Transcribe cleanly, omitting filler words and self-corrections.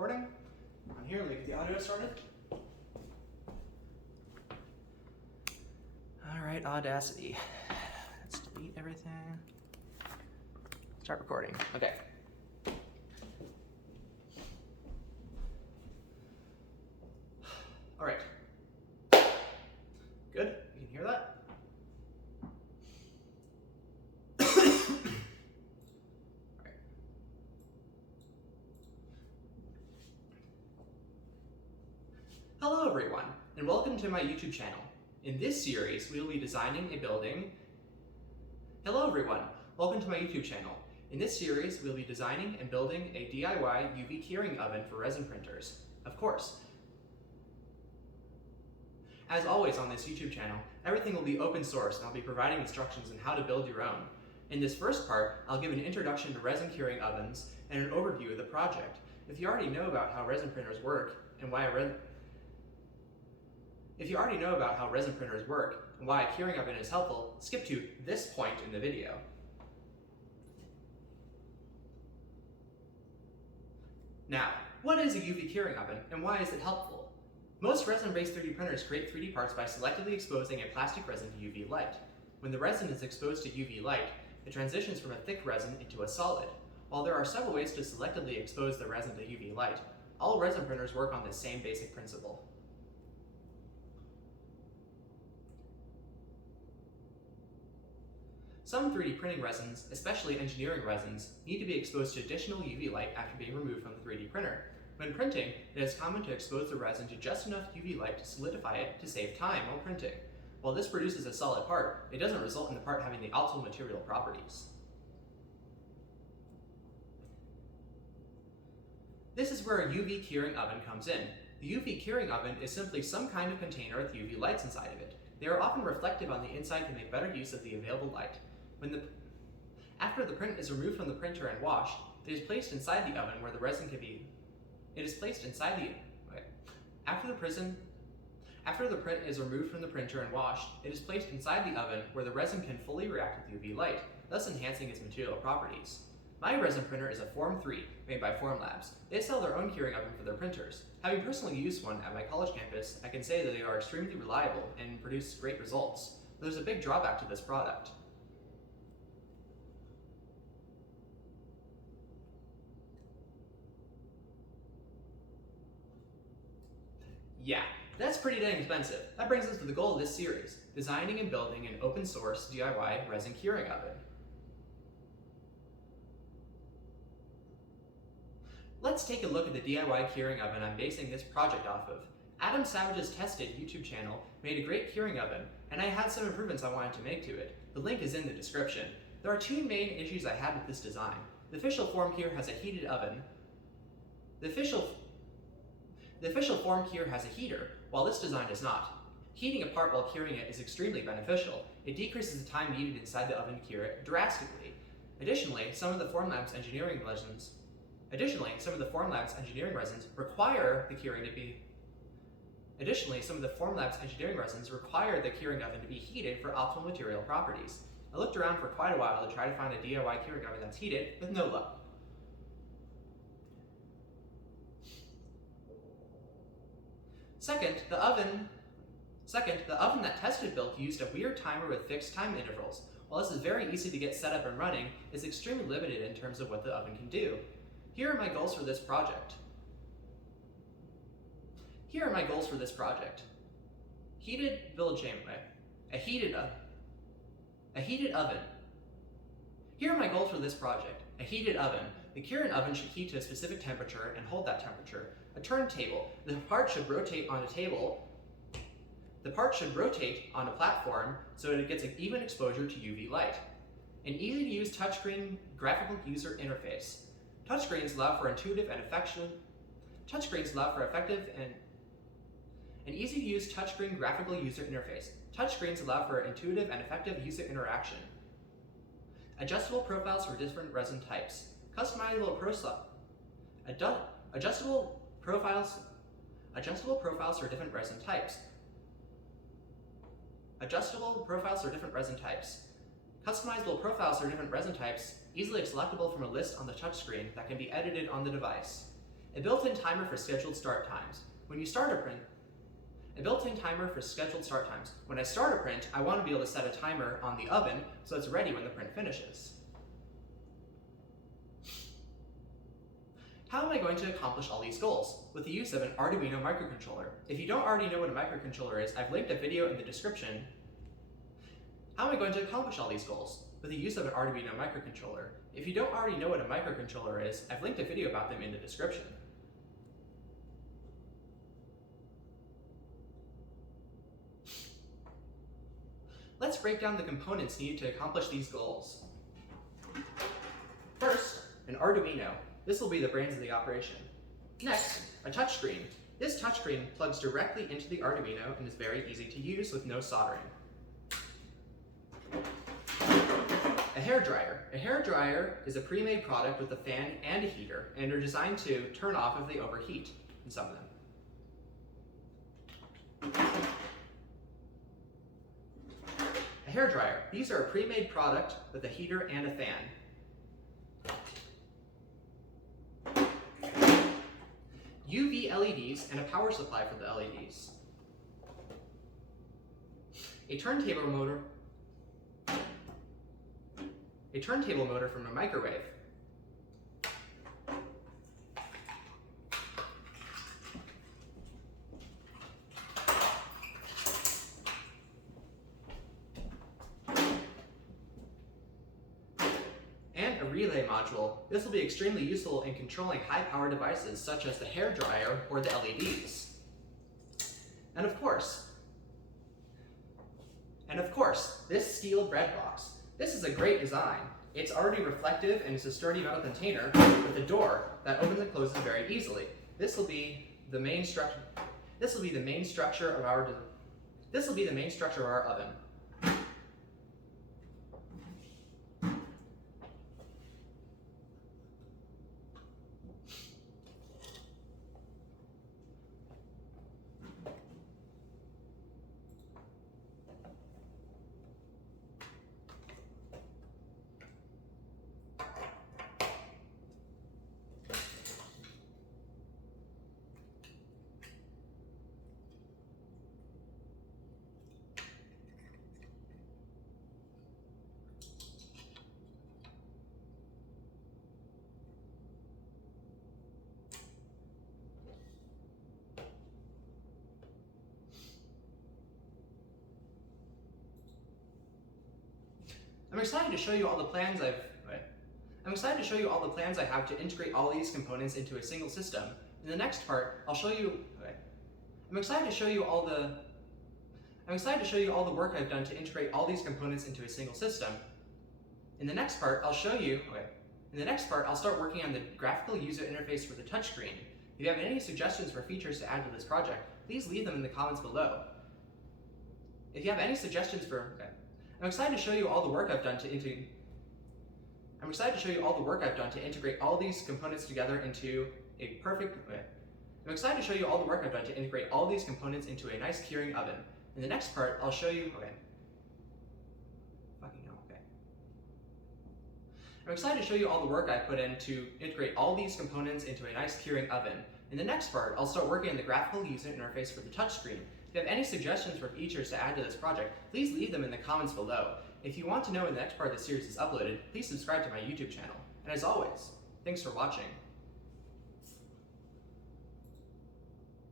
recording. On here, let me get the audio started. All right, Audacity. Let's delete everything. Start recording. Okay. All right. Good. You can hear that? Hello everyone, and welcome to my YouTube channel. In this series, we will be designing a building. Hello everyone, welcome to my YouTube channel. In this series, we'll be designing and building a DIY UV curing oven for resin printers. Of course. As always on this YouTube channel, everything will be open source and I'll be providing instructions on how to build your own. In this first part, I'll give an introduction to resin curing ovens and an overview of the project. If you already know about how resin printers work and why a curing oven is helpful, skip to this point in the video. Now, what is a UV curing oven and why is it helpful? Most resin-based 3D printers create 3D parts by selectively exposing a plastic resin to UV light. When the resin is exposed to UV light, it transitions from a thick resin into a solid. While there are several ways to selectively expose the resin to UV light, all resin printers work on this same basic principle. Some 3D printing resins, especially engineering resins, need to be exposed to additional UV light after being removed from the 3D printer. When printing, it is common to expose the resin to just enough UV light to solidify it to save time while printing. While this produces a solid part, it doesn't result in the part having the optimal material properties. This is where a UV curing oven comes in. The UV curing oven is simply some kind of container with UV lights inside of it. They are often reflective on the inside to make better use of the available light. After the print is removed from the printer and washed, it is placed inside the oven where the resin can be. After the print is removed from the printer and washed, it is placed inside the oven where the resin can fully react with UV light, thus enhancing its material properties. My resin printer is a Form 3 made by Formlabs. They sell their own curing oven for their printers. Having personally used one at my college campus, I can say that they are extremely reliable and produce great results. But there's a big drawback to this product. Yeah, that's pretty dang expensive. That brings us to the goal of this series, designing and building an open source DIY resin curing oven. Let's take a look at the DIY curing oven I'm basing this project off of. Adam Savage's Tested YouTube channel made a great curing oven, and I had some improvements I wanted to make to it. The link is in the description. There are two main issues I had with this design. The official form here has a heated oven. The official form here has a heater, while this design does not. Heating a part while curing it is extremely beneficial. It decreases the time needed inside the oven to cure it drastically. Additionally, some of the Formlabs engineering resins require the curing oven to be heated for optimal material properties. I looked around for quite a while to try to find a DIY curing oven that's heated, with no luck. Second, the oven that Tested built used a weird timer with fixed time intervals. While this is very easy to get set up and running, it's extremely limited in terms of what the oven can do. Here are my goals for this project. Heated build chamber. A heated oven. Here are my goals for this project. A heated oven. The curing oven should heat to a specific temperature and hold that temperature. A turntable. The part should rotate on a table. The part should rotate on a platform so that it gets an even exposure to UV light. An easy-to-use touchscreen graphical user interface. Touchscreens allow for effective and an easy-to-use touchscreen graphical user interface. Touchscreens allow for intuitive and effective user interaction. Adjustable profiles for different resin types. Customizable adjustable profiles for different resin types. Adjustable profiles for different resin types. Customizable profiles for different resin types, easily selectable from a list on the touchscreen that can be edited on the device. A built-in timer for scheduled start times. When you start a print, a built-in timer for scheduled start times. When I start a print, I want to be able to set a timer on the oven so it's ready when the print finishes. How am I going to accomplish all these goals? With the use of an Arduino microcontroller. If you don't already know what a microcontroller is, I've linked a video in the description. How am I going to accomplish all these goals? With the use of an Arduino microcontroller. If you don't already know what a microcontroller is, I've linked a video about them in the description. Let's break down the components needed to accomplish these goals. First, an Arduino. This will be the brains of the operation. Next, a touchscreen. This touchscreen plugs directly into the Arduino and is very easy to use with no soldering. A hairdryer. A hairdryer is a pre-made product with a fan and a heater, and are designed to turn off if they overheat, in some of them. A hairdryer. These are a pre-made product with a heater and a fan. UV LEDs and a power supply for the LEDs. A turntable motor from a microwave. And a relay module. This will be extremely useful in controlling high-power devices such as the hairdryer or the LEDs. And of course, this steel bread box. This is a great design. It's already reflective and it's a sturdy metal container with a door that opens and closes very easily. This will be the main structure of our oven. I'm excited to show you all the plans I have to integrate all these components into a single system. In the next part, I'll show you. I'm excited to show you all the work I've done to integrate all these components into a single system. In the next part, I'll start working on the graphical user interface for the touchscreen. If you have any suggestions for features to add to this project, please leave them in the comments below. I'm excited to show you all the work I've done to integrate all these components together into a nice curing oven. In the next part, I'll show you. I'm excited to show you all the work I put in to integrate all these components into a nice curing oven. In the next part, I'll start working on the graphical user interface for the touchscreen. If you have any suggestions for features to add to this project, please leave them in the comments below. If you want to know when the next part of the series is uploaded, please subscribe to my YouTube channel. And as always, thanks for watching.